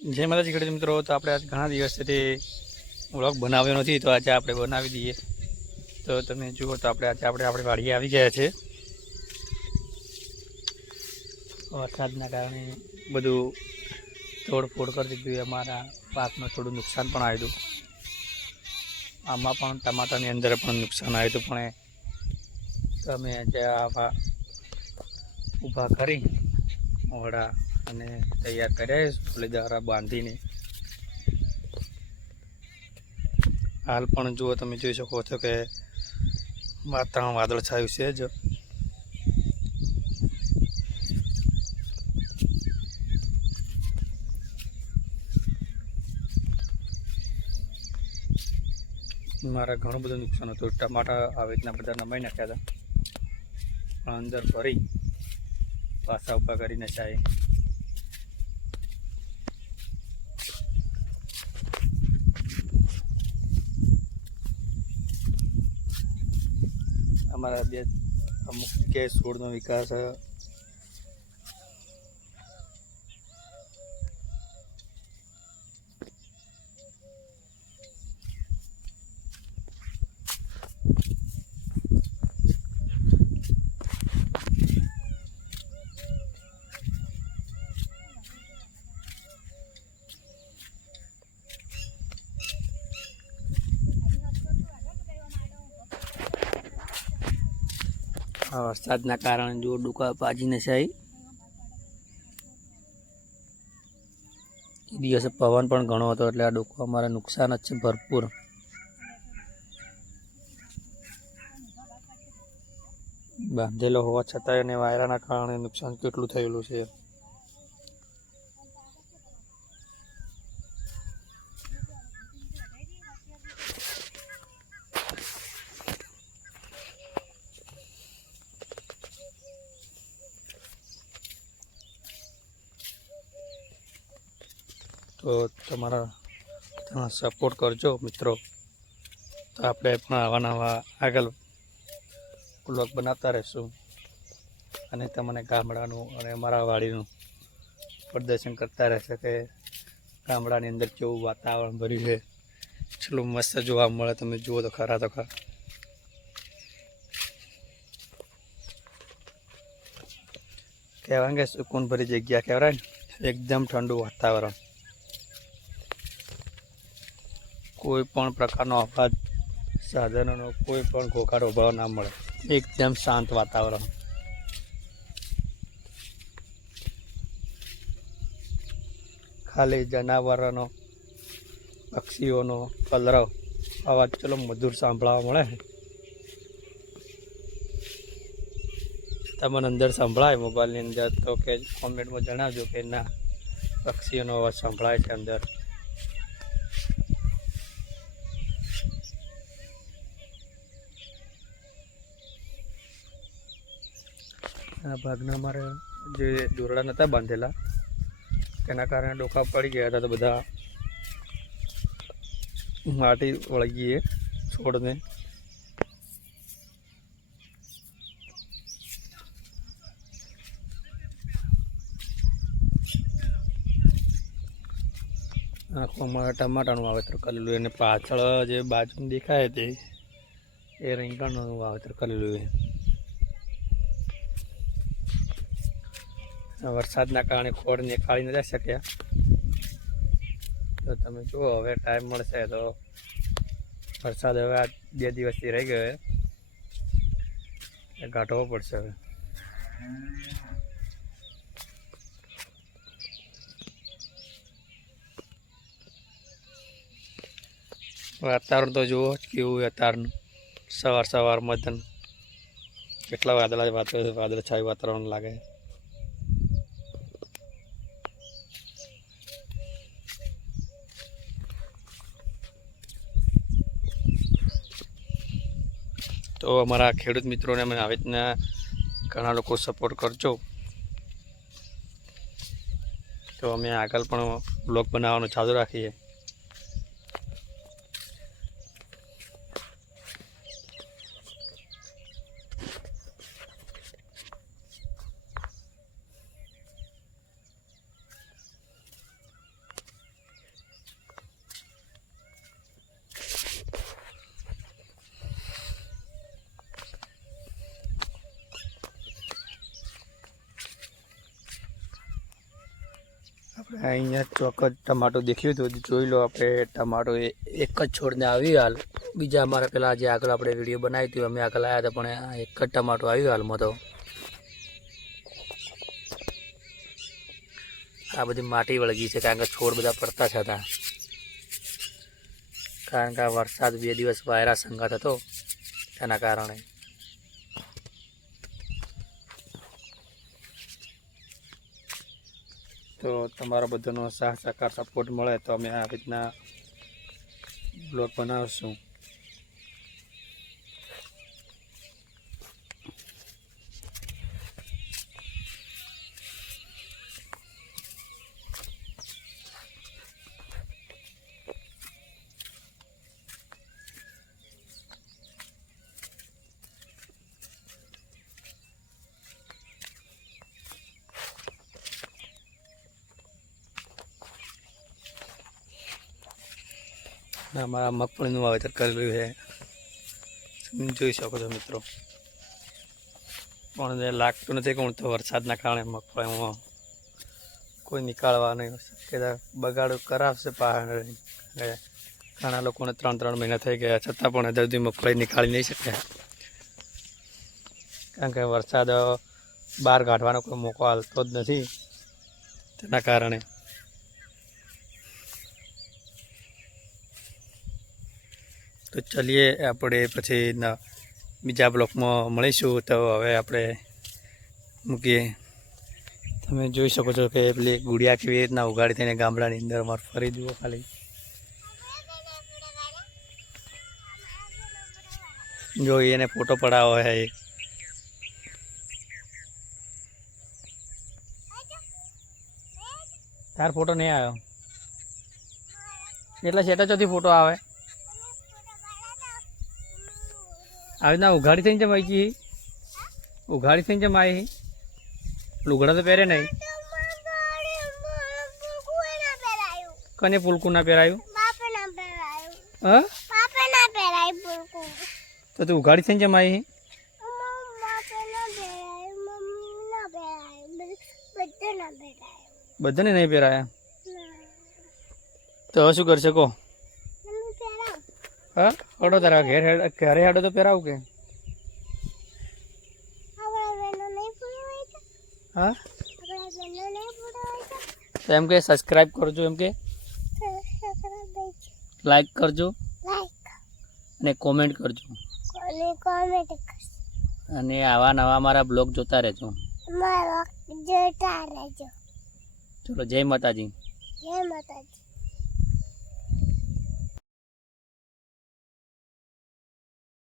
જય માતાજી ખેડૂત મિત્રો, તો આપણે આજ ઘણા દિવસથી વ્લોગ બનાવ્યો નથી, તો આજે આપણે બનાવી દઈએ। તો તમે જુઓ તો આપણે આપણી વાડીએ આવી ગયા છે। વરસાદના કારણે બધું તોડફોડ કરી દીધું, અમારા પાકમાં થોડું નુકસાન પણ આવ્યું હતું। આમાં પણ ટમાટાની અંદર પણ નુકસાન આવ્યું હતું, પણ તમે જે આવા ઊભા કરી ઓરડા અને તૈયાર કર્યા થોડી દ્વારા બાંધીને હાલ પણ જુઓ, તમે જોઈ શકો છો કે વાતાવરણ વાદળ છાયું છે જ। મારા ઘણું બધું નુકસાન હતું। ટમાટા આવી રીતના બધા નમાઈ નાખ્યા હતા, પણ અંદર ભરી પાછા ઊભા કરીને ચાય અમારા બે અમુક કે છોડનો વિકાસ વરસાદના કારણે જો ડુકા પાજીને છે। એ દિવસે પવન પણ ઘણો હતો, એટલે આ ડુકો અમારે નુકસાન જ છે ભરપૂર। બાંધેલો હોવા છતાંય અને વાયરાના કારણે નુકસાન કેટલું થયેલું છે। તો તમારા સપોર્ટ કરજો મિત્રો, તો આપણે પણ આવા નવા આગળ વ્લોગ બનાવતા રહીશું અને તમને ગામડાનું અને અમારા વાડીનું પ્રદર્શન કરતા રહેશે કે ગામડાની અંદર કેવું વાતાવરણ ભર્યું છે, એટલું મસ્ત જોવા મળે। તમે જુઓ તો ખરા તો ખરા, કહેવાય કે સુકૂન ભરી જગ્યા કહેવાય ને, એકદમ ઠંડુ વાતાવરણ, કોઈ પણ પ્રકારનો અવાજ સાધનોનો કોઈ પણ ઘોઘાટ ઉભા ના મળે, એકદમ શાંત વાતાવરણ। ખાલી જનાવરોનો પક્ષીઓનો કલરવ અવાજ ચલો મધુર સાંભળવા મળે। તમને અંદર સંભળાય મોબાઈલની અંદર તો કે કોમેન્ટમાં જણાવજો કે ના પક્ષીઓનો અવાજ સંભળાય છે અંદર। આ ભાગના અમારે જે દોરડા નહોતા બાંધેલા, તેના કારણે ડોકા પડી ગયા હતા, તો બધા માટી વળગીએ છોડને। આખું અમારે ટમાટાનું વાવેતર કરેલું, એને પાછળ જે બાજુ દેખાય તે એ રીંગણનું વાવેતર કરેલું છે। વરસાદના કારણે ખોડ નીકાળી નથી શક્યા, તો તમે જુઓ હવે ટાઈમ મળશે તો વરસાદ હવે આ 2 દિવસથી રહી ગયો એ કાઢવો પડશે હવે। વાતાવરણ તો જુઓ કેવું અત્યારનું, સવારમાં જ કેટલા વાદળ છાયું વાતાવરણ લાગે। તો અમારા ખેડૂત મિત્રોને અમે આવી રીતના ઘણા લોકો સપોર્ટ કરજો, તો અમે આગળ પણ બ્લોગ બનાવવાનું ચાલુ રાખીએ। અહીંયા ચોક્કસ ટમાટો દેખ્યું હતું, જોઈ લો આપણે ટમાટો એક જ છોડને આવ્યું હાલ. બીજા અમારા પેલા જે આગળ આપણે વિડીયો બનાવી હતી અમે આગળ આવ્યા હતા, પણ આ એક જ ટમાટો આવ્યું હાલમાં. તો આ બધી માટી વળગી છે કારણ કે છોડ બધા પડતા જ હતા, કારણ કે આ વરસાદ 2 દિવસ વાયરા સંગાત હતો તેના કારણે. તો તમારો બધાનો સાથ સહકાર સપોર્ટ મળે તો અમે આ રીતના બ્લોગ બનાવશું. અમારા મગફળીનું વાવેતર કરેલું છે, જોઈ શકો છો મિત્રો. પણ લાગતું નથી કોણ તો વરસાદના કારણે મગફળીમાં કોઈ નીકાળવા નહીં શક્યતા, બગાડો કરાવશે પહાડ. ઘણા લોકોને 3 મહિના થઈ ગયા છતાં પણ હજુ સુધી મગફળી નીકાળી નહીં શક્યા, કારણ કે વરસાદ બહાર કાઢવાનો કોઈ મોકો હાલતો જ નથી તેના કારણે. તો ચલીએ આપણે પછી બીજા બ્લોકમાં મળીશું. તો હવે આપણે મૂકીએ. તમે જોઈ શકો છો કે પેલી ગુડિયા કેવી રીતના ઉગાડી થઈને ગામડાની અંદર અમારે ફરી જુઓ ખાલી. જો એને ફોટો પડાવો હે. તાર ફોટો નહીં આવ્યો એટલે સેટા ચોથી ફોટો આવે આવી ના ઉઘાડી થઈને જમાઈ ગઈ, ઉઘાડી થઈને જમાઈ લુગડા તો પહેરે નહીં. કને પુલકું ના પહેરાયું? હા તો તું ઉઘાડી થઈને જમાઈ બધાને નહીં પહેરાયા તો હવે શું કરશે કહો? હા હડો તારા ઘરે હેડો તો પહેરાવું કે? હા એમ કે સબસ્ક્રાઈબ કરજો, એમ કે લાઈક કરજો અને કોમેન્ટ કરજો અને આવા નવા મારા બ્લોગ જોતા રહેજો. ચલો જય માતાજી. જય માતાજી.